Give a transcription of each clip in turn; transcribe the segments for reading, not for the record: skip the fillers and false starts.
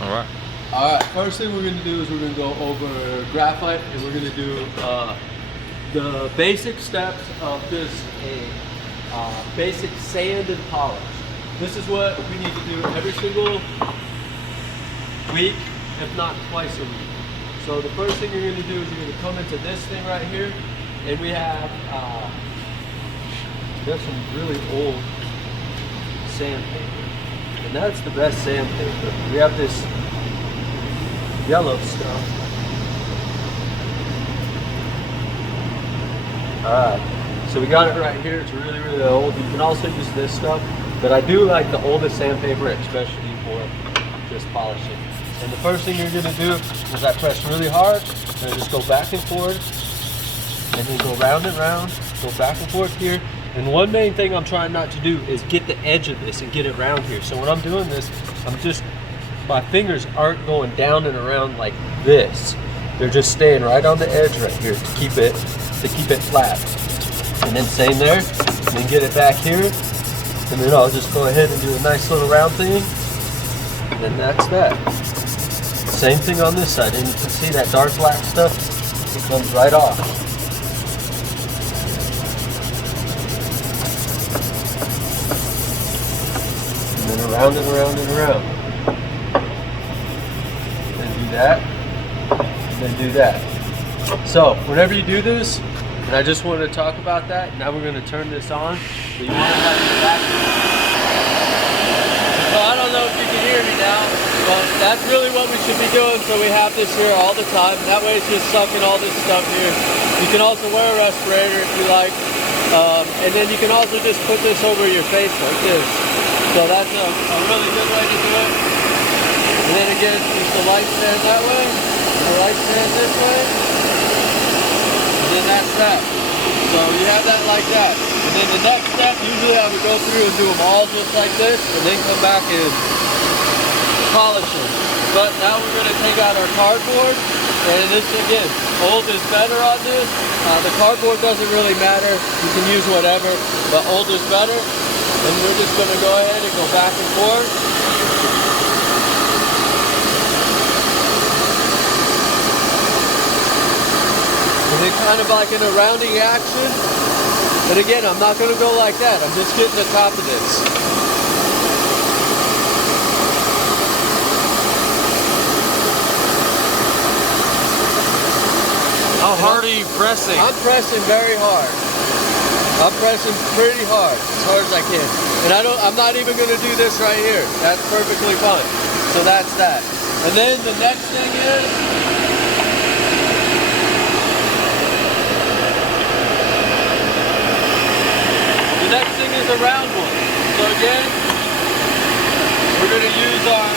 All right. All right, first thing we're gonna do is we're gonna go over graphite, and we're gonna do the basic steps of just a basic sand and polish. This is what we need to do every single week, if not twice a week. So the first thing you're gonna do is you're gonna come into this thing right here, and we have some really old sandpaper, and that's the best sandpaper. We have this yellow stuff. Alright, so we got it right here. It's really, really old. You can also use this stuff, but I do like the oldest sandpaper, especially for just polishing. And the first thing you're going to do is I press really hard, and I just go back and forth, and then go round and round, go back and forth here. And one main thing I'm trying not to do is get the edge of this and get it round here. So when I'm doing this, my fingers aren't going down and around like this. They're just staying right on the edge right here to keep it flat. And then same there, and then get it back here, and then I'll just go ahead and do a nice little round thing, and then that's that. Same thing on this side, and you can see that dark black stuff, it comes right off. And then around and around and around. That, and then do that. So whenever you do this, and I just wanted to talk about that, now we're going to turn this on, but you want to have your back. So I don't know if you can hear me now, but that's really what we should be doing, so we have this here all the time. That way it's just sucking all this stuff here. You can also wear a respirator if you like, and then you can also just put this over your face like this. So that's a really good way to do it. And then again, just the light stand that way, and the light stand this way, and then that's that. So you have that like that. And then the next step, usually I would go through and do them all just like this, and then come back and polish them. But now we're going to take out our cardboard, and this again, old is better on this. The cardboard doesn't really matter, you can use whatever, but old is better. And we're just going to go ahead and go back and forth. And then kind of like in a rounding action. And again, I'm not going to go like that. I'm just getting the top of this. How hard are you pressing? I'm pressing very hard. I'm pressing pretty hard, as hard as I can. And I'm not even going to do this right here. That's perfectly fine. So that's that. And then the next thing is, a round one. So again, we're going to use our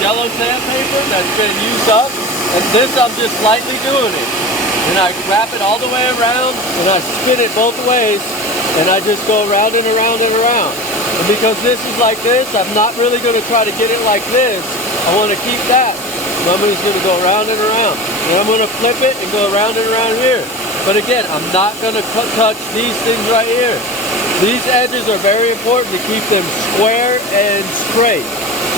yellow sandpaper that's been used up, and this I'm just lightly doing it. And I wrap it all the way around, and I spin it both ways, and I just go around and around and around. And because this is like this, I'm not really going to try to get it like this. I want to keep that. So I'm just going to go around and around. And I'm going to flip it and go around and around here. But again, I'm not going to touch these things right here. These edges are very important to keep them square and straight.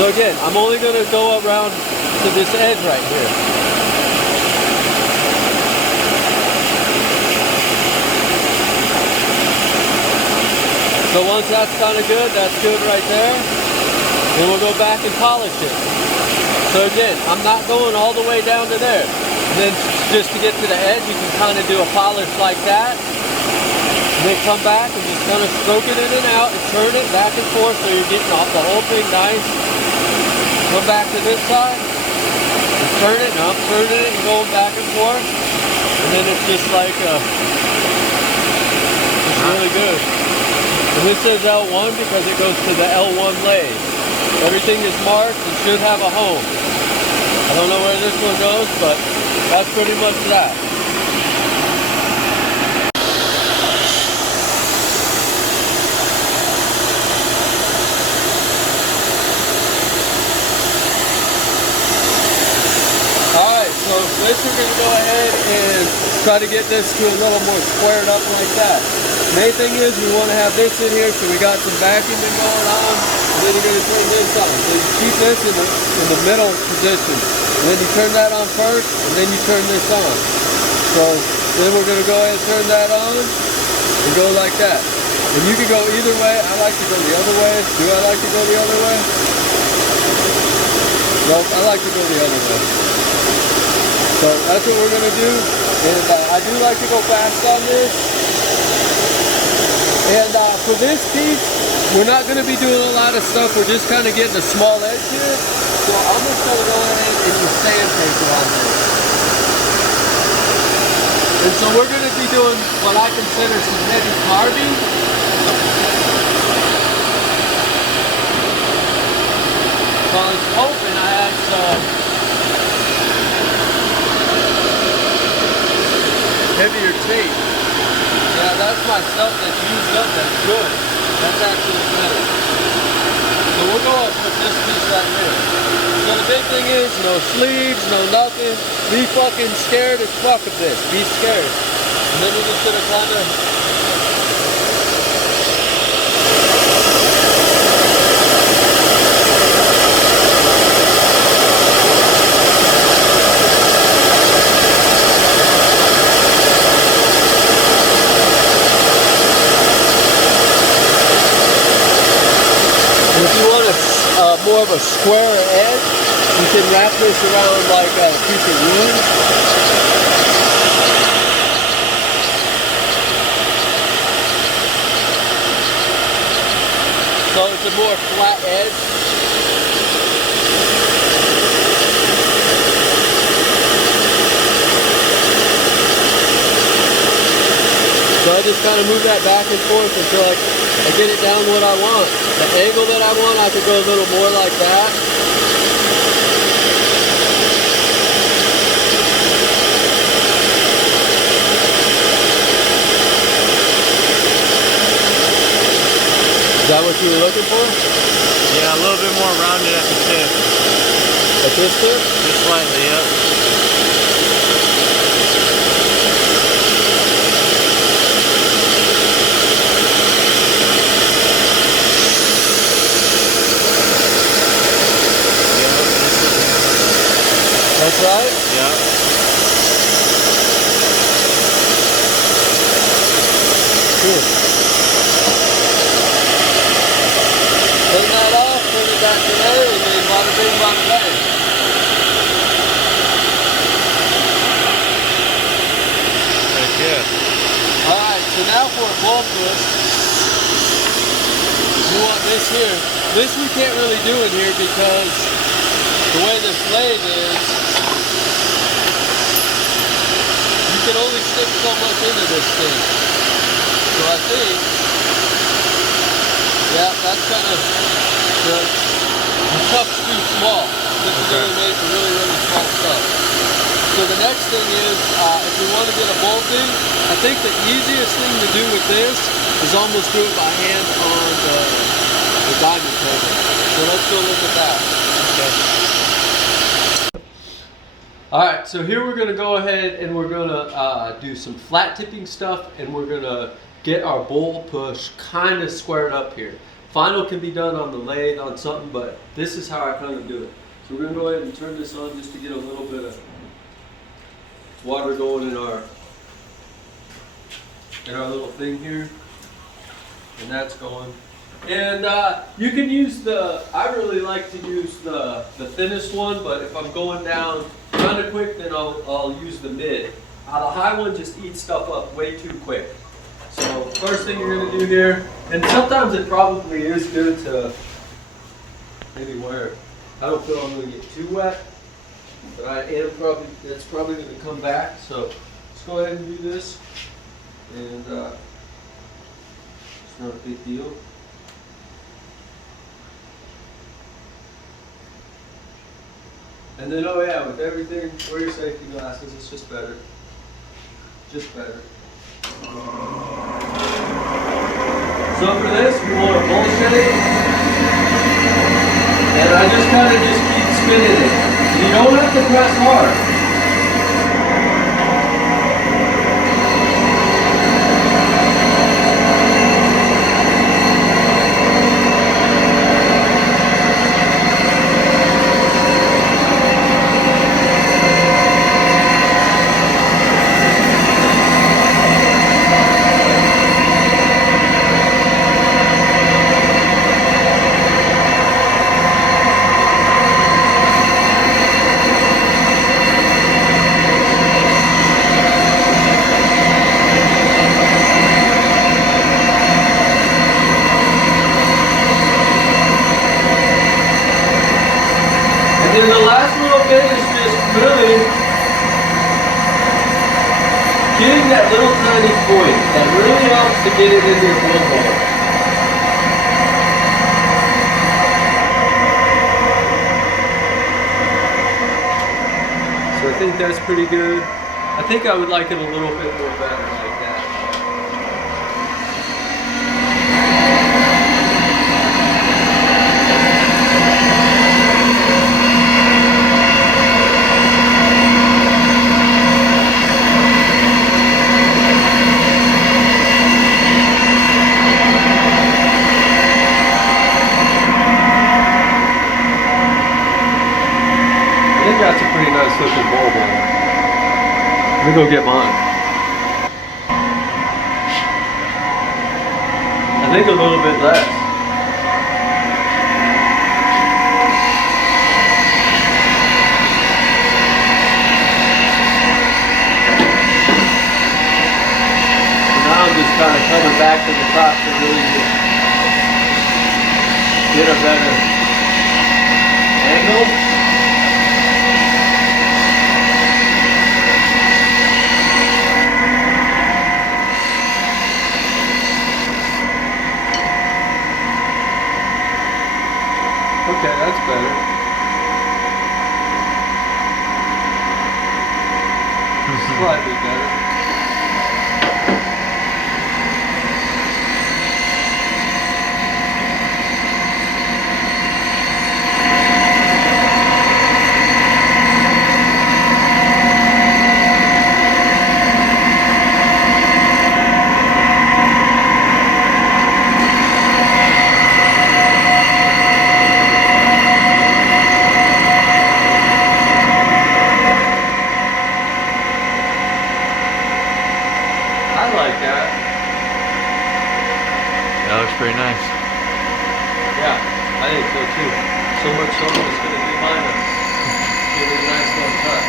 So again, I'm only going to go around to this edge right here. So once that's kind of good, that's good right there. Then we'll go back and polish it. So again, I'm not going all the way down to there. And then just to get to the edge, you can kind of do a polish like that. And then come back and just kind of stroke it in and out and turn it back and forth so you're getting off the whole thing nice. Come back to this side and turn it. Now I'm turning it and going back and forth. And then it's just like, it's really good. And this says L1 because it goes to the L1 lathe. Everything is marked and should have a home. I don't know where this one goes, but that's pretty much that. So this we're going to go ahead and try to get this to a little more squared up like that. Main thing is we want to have this in here so we got some vacuuming going on. And then you're going to turn this on. So you keep this in the middle position. And then you turn that on first, and then you turn this on. So then we're going to go ahead and turn that on and go like that. And you can go either way. I like to go the other way. Do I like to go the other way? No, I like to go the other way. So that's what we're going to do. And I do like to go fast on this. And for this piece, we're not going to be doing a lot of stuff. We're just kind of getting a small edge here. So I'm just going to go ahead and use sandpaper on this. And so we're going to be doing what I consider some heavy carving. So I was hoping I had some heavier tape. Yeah, that's my stuff that's used up. That's good. That's actually better. So we're going to put this piece right here. So the big thing is no sleeves, no nothing. Be fucking scared as fuck of this. Be scared. And then we're just going to kind of... If you want more of a square edge, you can wrap this around like a piece of wood. So it's a more flat edge. So I just kind of move that back and forth until I get it down what I want. The angle that I want, I could go a little more like that. Is that what you were looking for? Yeah, a little bit more rounded at the tip. At this tip? Just slightly, yep. That's right? Yeah. Good. Clean that off, put it back to there, and then bada bing, bada bang. Heck yeah. Alright, so now for a bolt twist, you want this here. This we can't really do in here because the way this lathe is, you can only stick so much into this thing. So I think, yeah, that's kind of good. The cuff's too small. This is only made for really, really small stuff. So the next thing is, if we want to get a bolt in, I think the easiest thing to do with this is almost do it by hand on the diamond table. So let's go look at that. Okay. Alright, so here we're going to go ahead and we're going to do some flat tipping stuff, and we're going to get our bowl push kind of squared up here. Final can be done on the lathe on something, but this is how I kind of do it. So we're going to go ahead and turn this on just to get a little bit of water going in our little thing here. And that's going. And you can use I really like to use the thinnest one, but if I'm going down kind of quick, then I'll use the mid. The high one just eats stuff up way too quick. So first thing you're going to do here, and sometimes it probably is good to maybe wear, I don't feel I'm going to get too wet, but that's probably going to come back. So let's go ahead and do this, and it's not a big deal. And then, oh yeah, with everything, wear your safety glasses, it's just better. Just better. So for this, we want a bowl shape. And I just kind of keep spinning it. You don't have to press hard. And then the last little bit is just really getting that little tiny point. That really helps to get it in your blowhole. So I think that's pretty good. I think I would like it a little bit more better like that. I think that's a pretty nice looking bowl there. Let me go get mine. I think a little bit less. So now I'm just kind of coming back to the top to really get a better angle. Okay, that's better. Slightly better. That looks pretty nice. Yeah, I think so too. So much so it's going to do mine. Give it a nice little touch.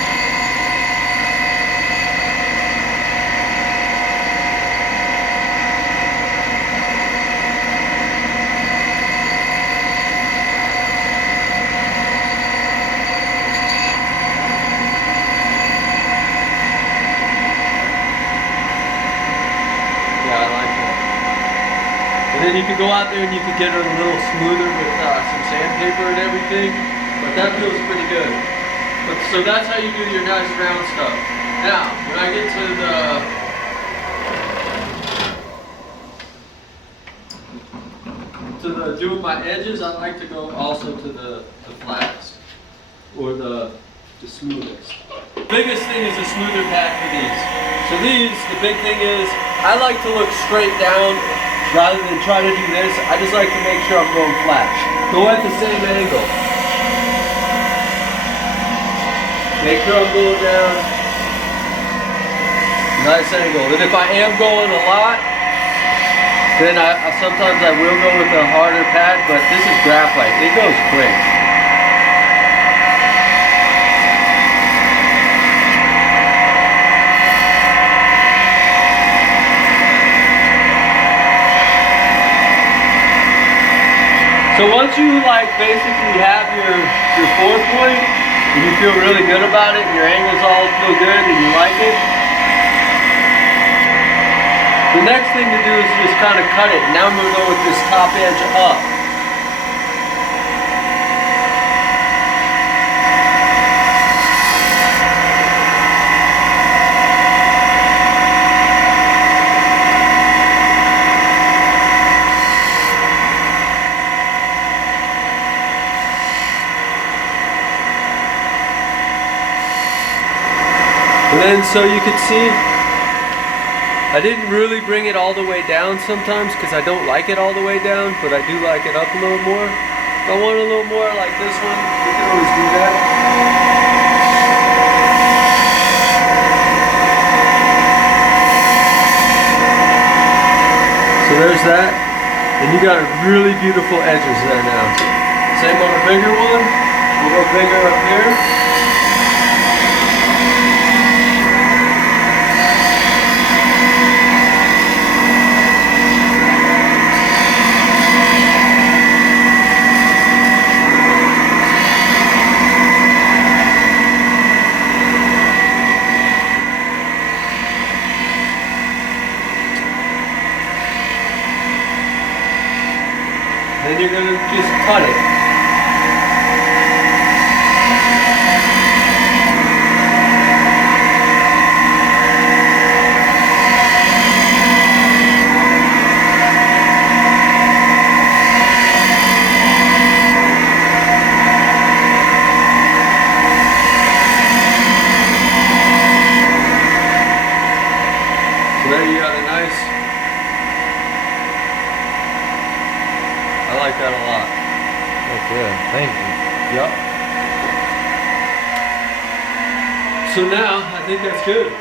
Yeah, I like that. And then you could go out there and you could get it a little smoother with some sandpaper and everything, but that feels pretty good. But, so that's how you do your nice round stuff. Now, when I get to the doing my edges, I like to go also to the flattest or the smoothest. The biggest thing is a smoother pad for these. So these, the big thing is, I like to look straight down rather than try to do this. I just like to make sure I'm going flat. Go at the same angle. Make sure I'm going down. Nice angle. And if I am going a lot, then sometimes I will go with a harder pad, but this is graphite. It goes quick. So once you basically have your 4 point and you feel really good about it and your angles all feel good and you like it, the next thing to do is just kind of cut it. Now I'm going to go with this top edge up. And then so you can see, I didn't really bring it all the way down sometimes because I don't like it all the way down, but I do like it up a little more. If I want a little more like this one, we can always do that. So there's that. And you got really beautiful edges there now. Same on a bigger one. We'll go bigger up here. like that a lot. That's good. Thank you. Yep. So now, I think that's good.